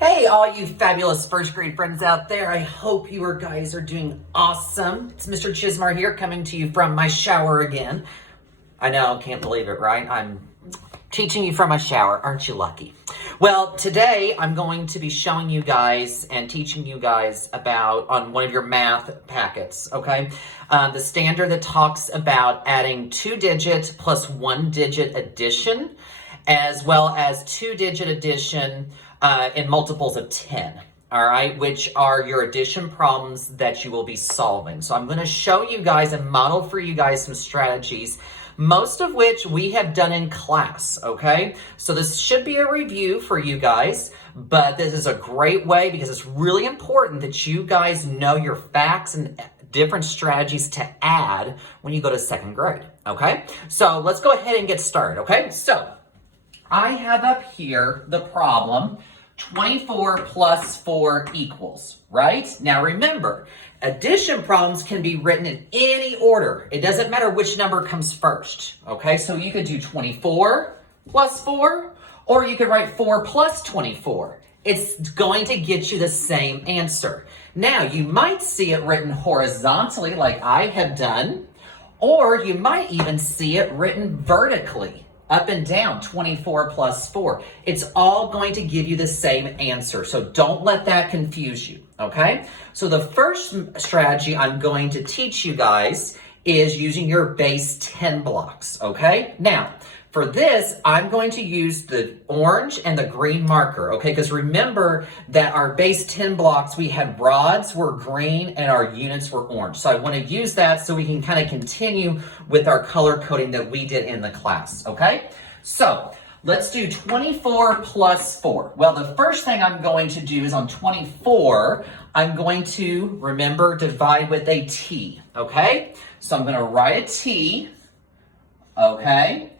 Hey, all you fabulous first grade friends out there. I hope you guys are doing awesome. It's Mr. Chismar here coming to you from my shower again. I know, can't believe it, right? I'm teaching you from my shower. Aren't you lucky? Well, today I'm going to be showing you guys and teaching you guys about on one of your math packets, okay? The standard that talks about adding 2-digit plus 1-digit addition, as well as 2-digit addition in multiples of 10, all right, which are your addition problems that you will be solving. So I'm going to show you guys and model for you guys some strategies, most of which we have done in class, okay? So this should be a review for you guys, but this is a great way because it's really important that you guys know your facts and different strategies to add when you go to second grade, okay? So let's go ahead and get started, okay? So I have up here the problem 24 plus 4 equals, right? Now remember, addition problems can be written in any order. It doesn't matter which number comes first, okay? So you could do 24 plus 4, or you could write 4 plus 24. It's going to get you the same answer. Now, you might see it written horizontally like I have done, or you might even see it written vertically. Up and down, 24 plus 4. It's all going to give you the same answer. So don't let that confuse you, okay? So the first strategy I'm going to teach you guys is using your base 10 blocks, okay? Now, for this, I'm going to use the orange and the green marker, okay? Because remember that our base 10 blocks, we had rods were green and our units were orange. So I want to use that so we can kind of continue with our color coding that we did in the class, okay? So let's do 24 plus 4. Well, the first thing I'm going to do is on 24, I'm going to, remember, divide with a T, okay? So I'm going to write a T, okay?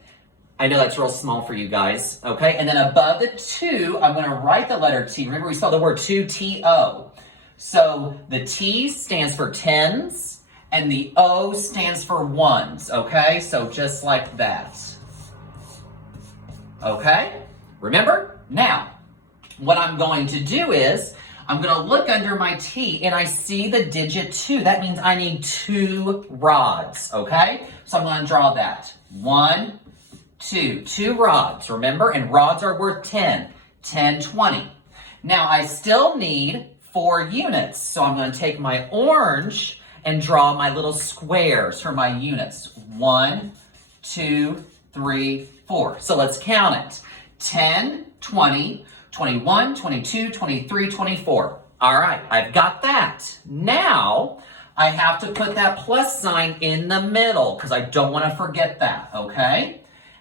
I know that's real small for you guys, okay? And then above the 2, I'm going to write the letter T. Remember, we saw the word 2, T-O. So the T stands for tens, and the O stands for ones, okay? So just like that. Okay? Remember? Now, what I'm going to do is, I'm going to look under my T, and I see the digit 2. That means I need 2 rods, okay? So I'm going to draw that. 1, 2 rods, remember? And rods are worth 10, 10, 20. Now, I still need 4 units. So I'm going to take my orange and draw my little squares for my units. 1, 2, 3, 4. So let's count it. 10, 20, 21, 22, 23, 24. All right, I've got that. Now, I have to put that plus sign in the middle because I don't want to forget that, okay?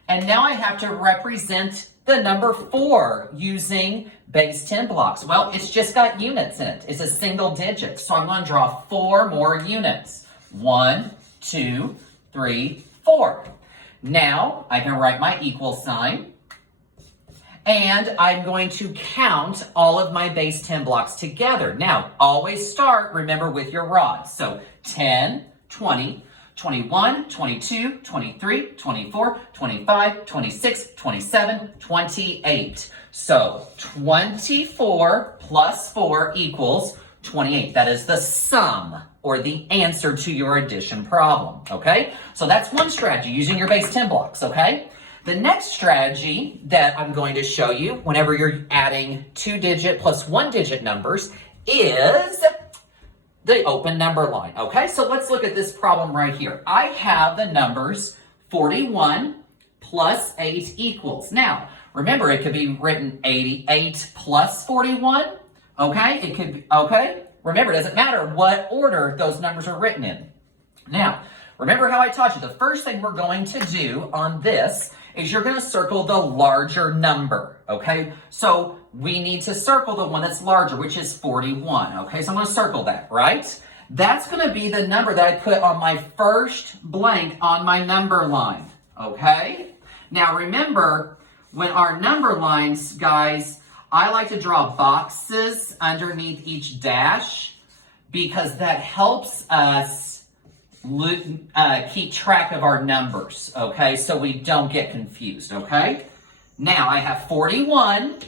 And now I have to represent the number 4 using base 10 blocks. Well, it's just got units in it. It's a single digit. So I'm going to draw 4 more units. 1, 2, 3, 4. Now I can write my equal sign. And I'm going to count all of my base 10 blocks together. Now, always start, remember, with your rods. So 10, 20, 21, 22, 23, 24, 25, 26, 27, 28. So 24 plus 4 equals 28. That is the sum or the answer to your addition problem, okay? So that's one strategy, using your base 10 blocks, okay? The next strategy that I'm going to show you whenever you're adding 2-digit plus 1-digit numbers is the open number line, okay? So let's look at this problem right here. I have the numbers 41 plus 8 equals. Now, remember, it could be written 88 plus 41, okay? It could be, okay? Remember, it doesn't matter what order those numbers are written in. Now, remember how I taught you, the first thing we're going to do on this is you're going to circle the larger number, okay? So we need to circle the one that's larger, which is 41, okay? So I'm going to circle that, right? That's going to be the number that I put on my first blank on my number line, okay? Now remember, when our number lines, guys, I like to draw boxes underneath each dash because that helps us keep track of our numbers, okay? So we don't get confused, okay? Now I have 41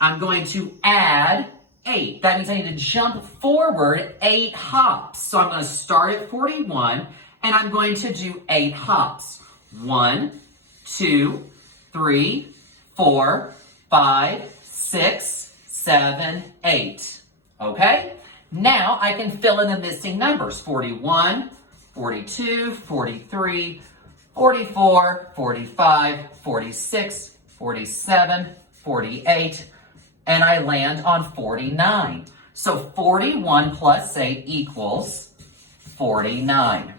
I'm going to add 8. That means I need to jump forward 8 hops. So I'm going to start at 41, and I'm going to do 8 hops. 1, 2, 3, 4, 5, 6, 7, 8. Okay? Now I can fill in the missing numbers. 41, 42, 43, 44, 45, 46, 47, 48, and I land on 49. So 41 plus 8 equals 49.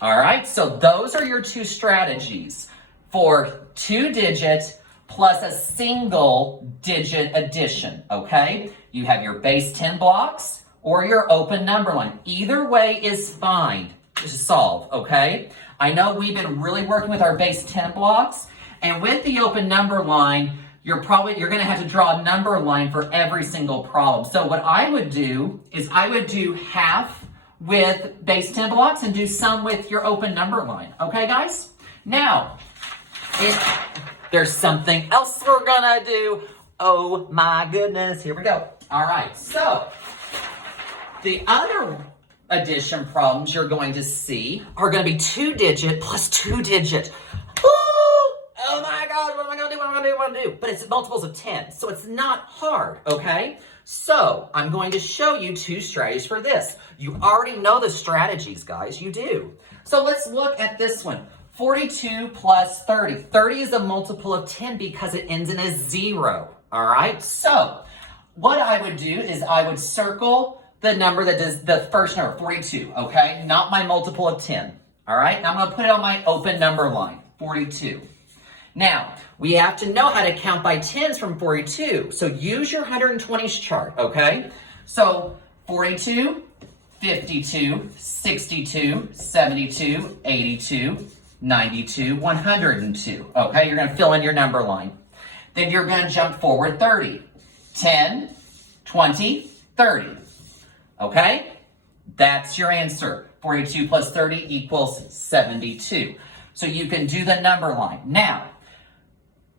All right, so those are your 2 strategies for 2-digit plus a single digit addition, okay? You have your base 10 blocks or your open number line. Either way is fine to solve, okay? I know we've been really working with our base 10 blocks, and with the open number line, you're gonna have to draw a number line for every single problem. So what I would do is I would do half with base 10 blocks and do some with your open number line. Okay, guys? Now, there's something else we're gonna do. Oh my goodness, here we go. All right, so the other addition problems you're going to see are going to be 2-digit plus 2-digit. Oh my God, what am I going to do? What am I going to do? But it's multiples of 10, so it's not hard, okay? So I'm going to show you 2 strategies for this. You already know the strategies, guys. You do. So let's look at this one. 42 plus 30. 30 is a multiple of 10 because it ends in a 0, all right? So what I would do is I would circle the number that does the first number, 42, okay? Not my multiple of 10, all right? Now I'm going to put it on my open number line, 42. Now, we have to know how to count by 10s from 42, so use your 120s chart, okay? So 42, 52, 62, 72, 82, 92, 102, okay? You're going to fill in your number line. Then you're going to jump forward 30, 10, 20, 30. Okay? That's your answer. 42 plus 30 equals 72. So you can do the number line. Now,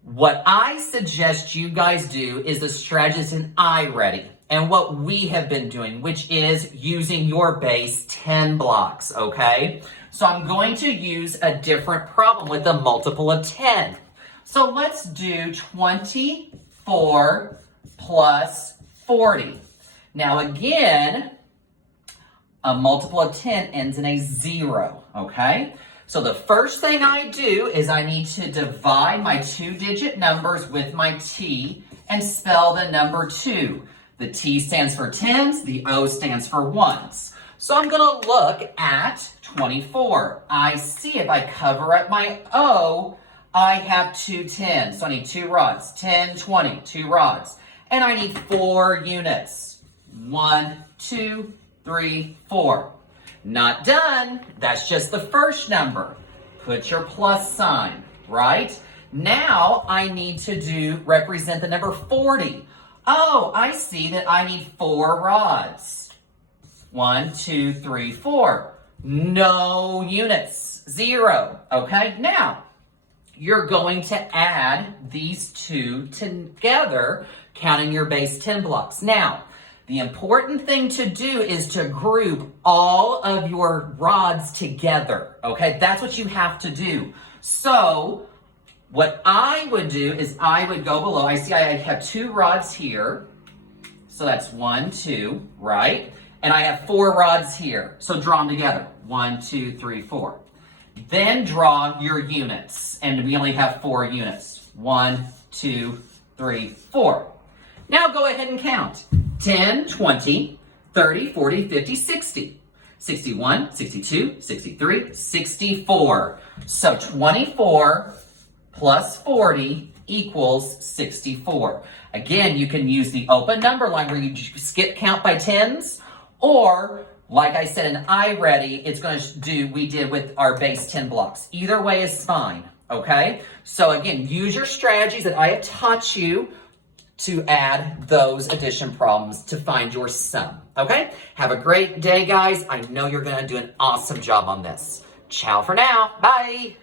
what I suggest you guys do is the strategies in iReady and what we have been doing, which is using your base 10 blocks, okay? So I'm going to use a different problem with a multiple of 10. So let's do 24 plus 40. Now again, a multiple of 10 ends in a 0, okay? So the first thing I do is I need to divide my 2-digit numbers with my T and spell the number 2. The T stands for 10s, the O stands for 1s. So I'm gonna look at 24. I see if I cover up my O, I have 2 10s. So I need 2 rods, 10, 20, 2 rods. And I need 4 units. 1, 2, 3, 4. Not done. That's just the first number. Put your plus sign, right? Now I need to represent the number 40. Oh, I see that I need 4 rods. 1, 2, 3, 4. No units. 0. Okay, now you're going to add these 2 together, counting your base 10 blocks. Now, the important thing to do is to group all of your rods together, okay? That's what you have to do. So what I would do is I would go below. I see I have 2 rods here. So that's 1, 2, right? And I have 4 rods here. So draw them together. 1, 2, 3, 4. Then draw your units. And we only have 4 units. 1, 2, 3, 4. Now go ahead and count. 10, 20, 30, 40, 50, 60. 61, 62, 63, 64. So 24 plus 40 equals 64. Again, you can use the open number line where you skip count by 10s, or like I said in iReady, it's going to do we did with our base 10 blocks. Either way is fine, okay? So again, use your strategies that I have taught you to add those addition problems to find your sum, okay? Have a great day, guys. I know you're going to do an awesome job on this. Ciao for now. Bye.